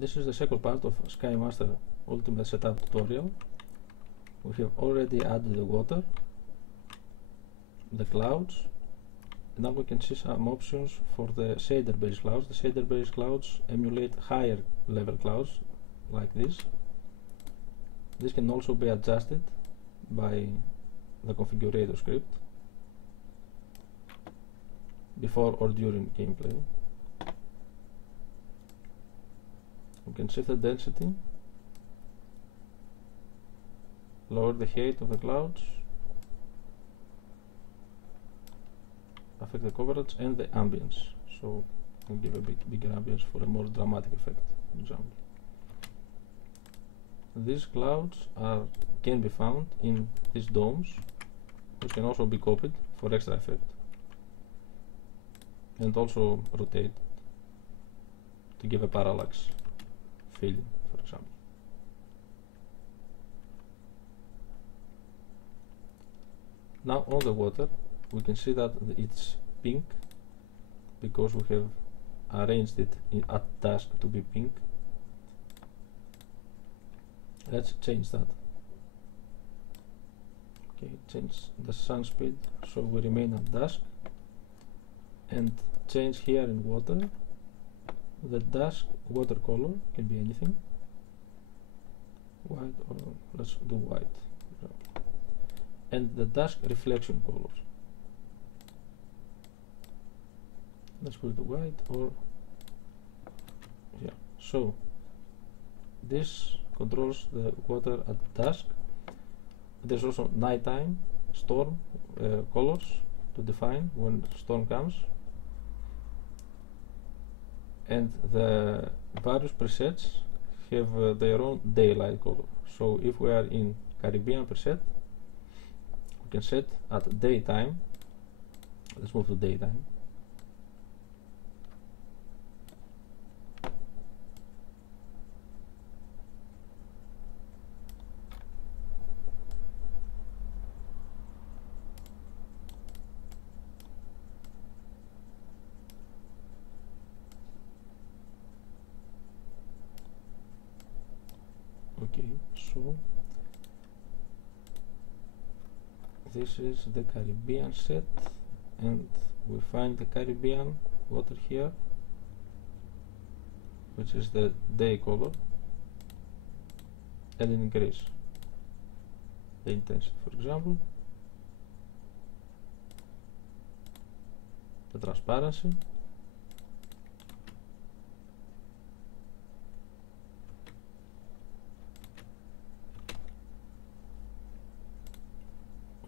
This is the second part of SkyMaster Ultimate Setup tutorial. We have already added the water, the clouds, and now we can see some options for the shader based clouds. The shader based clouds emulate higher level clouds like this. This can also be adjusted by the configurator script before or during gameplay. We can shift the density, lower the height of the clouds, affect the coverage and the ambience. So we'll give a bit bigger ambience for a more dramatic effect, for example. These clouds can be found in these domes, which can also be copied for extra effect, and also rotate to give a parallax feeling, for example. Now on the water we can see that it's pink because we have arranged it at dusk to be pink. Let's change that. Okay, change the sun speed so we remain at dusk, and change here in water. The dusk watercolor can be anything, white, or let's do white, and the dusk reflection colors, let's put it white, or yeah. So this controls the water at dusk. There's also nighttime storm colors to define when storm comes, and the various presets have their own daylight color. So if we are in Caribbean preset, we can set at daytime. Let's move to daytime. Okay, so this is the Caribbean set, and we find the Caribbean water here, which is the day color, and increase the intensity, for example, the transparency,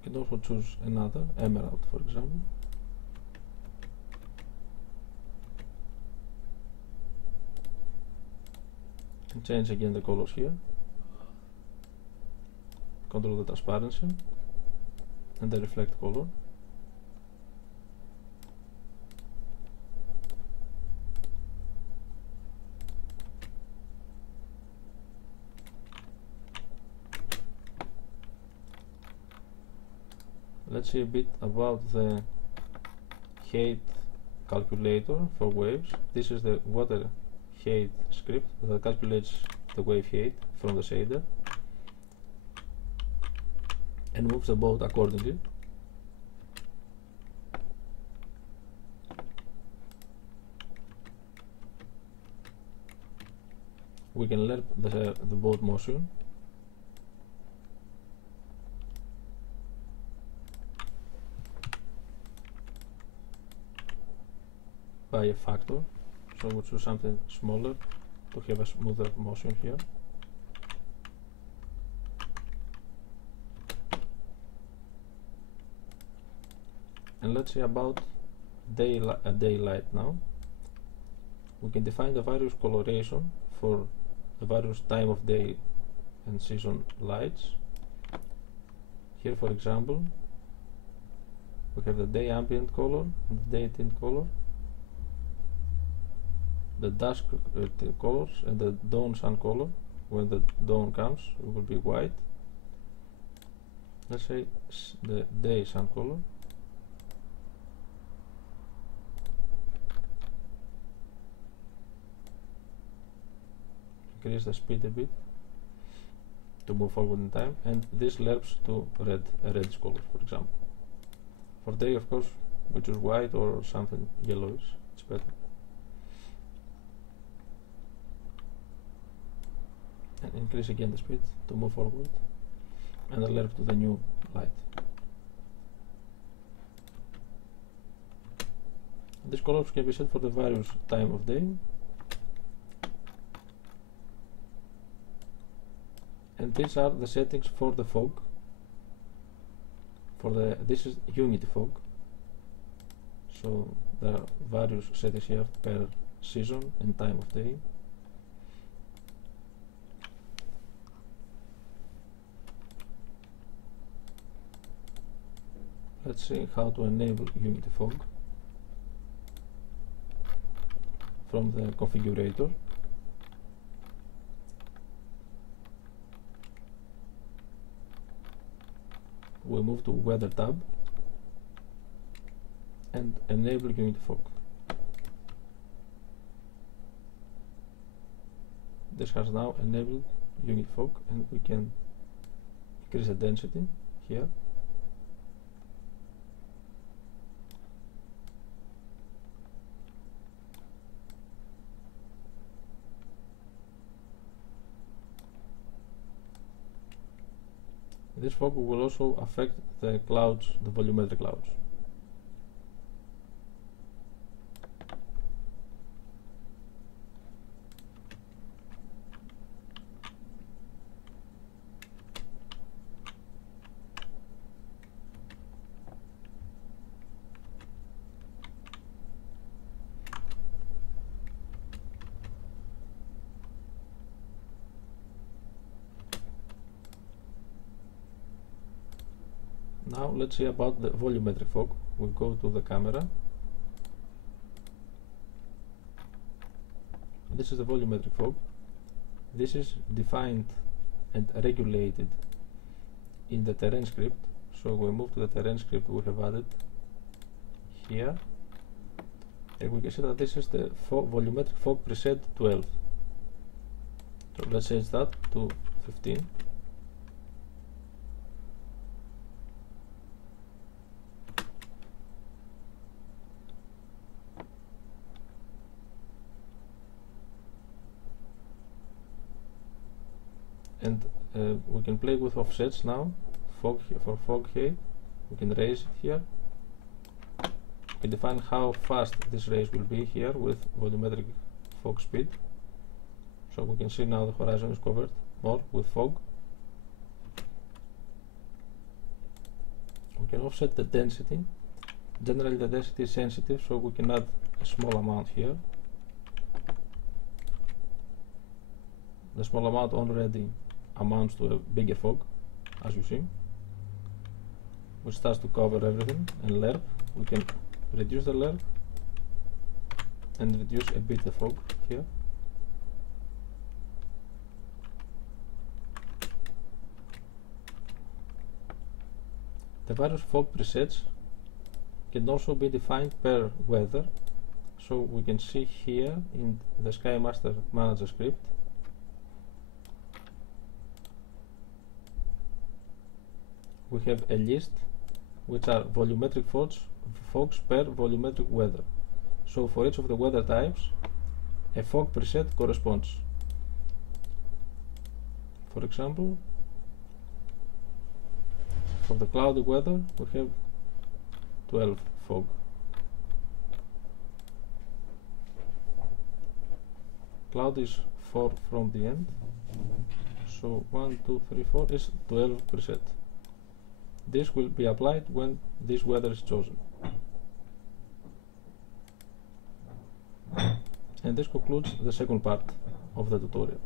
can also choose another, emerald, for example. And change again the colors here. Control the transparency and the reflect color. Let's see a bit about the height calculator for waves. This is the water height script that calculates the wave height from the shader and moves the boat accordingly. We can learn the boat motion by a factor, so we'll choose something smaller to have a smoother motion here. And let's see about daylight now. We can define the various coloration for the various time of day and season lights. Here, for example, we have the day ambient color and the day tint color, the dusk colors, and the dawn sun color. When the dawn comes, it will be white. Let's say the day sun color, increase the speed a bit to move forward in time, and this lerps to red, a reddish color, for example. For day, of course, we choose white or something yellowish, it's better. And increase again the speed to move forward, and lerp to the new light. These colors can be set for the various time of day, and these are the settings for the fog. This is Unity fog, so there are various settings here per season and time of day. Let's see how to enable Unity fog from the configurator. We move to Weather tab and enable Unity fog. This has now enabled Unity fog, and we can increase the density here. This fog will also affect the clouds, the volumetric clouds. Now let's see about the volumetric fog. We go to the camera. This is the volumetric fog. This is defined and regulated in the terrain script. So we move to the terrain script we have added here, and we can see that this is the volumetric fog preset 12. So let's change that to 15. And we can play with offsets now. For fog height, we can raise it here. We define how fast this raise will be here with volumetric fog speed. So we can see now the horizon is covered more with fog. We can offset the density. Generally the density is sensitive, so we can add a small amount here. The small amount already amounts to a bigger fog, as you see, which starts to cover everything. And lerp, we can reduce the lerp and reduce a bit the fog here. The various fog presets can also be defined per weather, so we can see here in the SkyMaster Manager script. We have a list which are volumetric fogs per volumetric weather. So for each of the weather types, a fog preset corresponds. For example, for the cloudy weather, we have 12 fog. Cloud is 4 from the end, so 1, 2, 3, 4 is 12 preset. This will be applied when this weather is chosen. And this concludes the second part of the tutorial.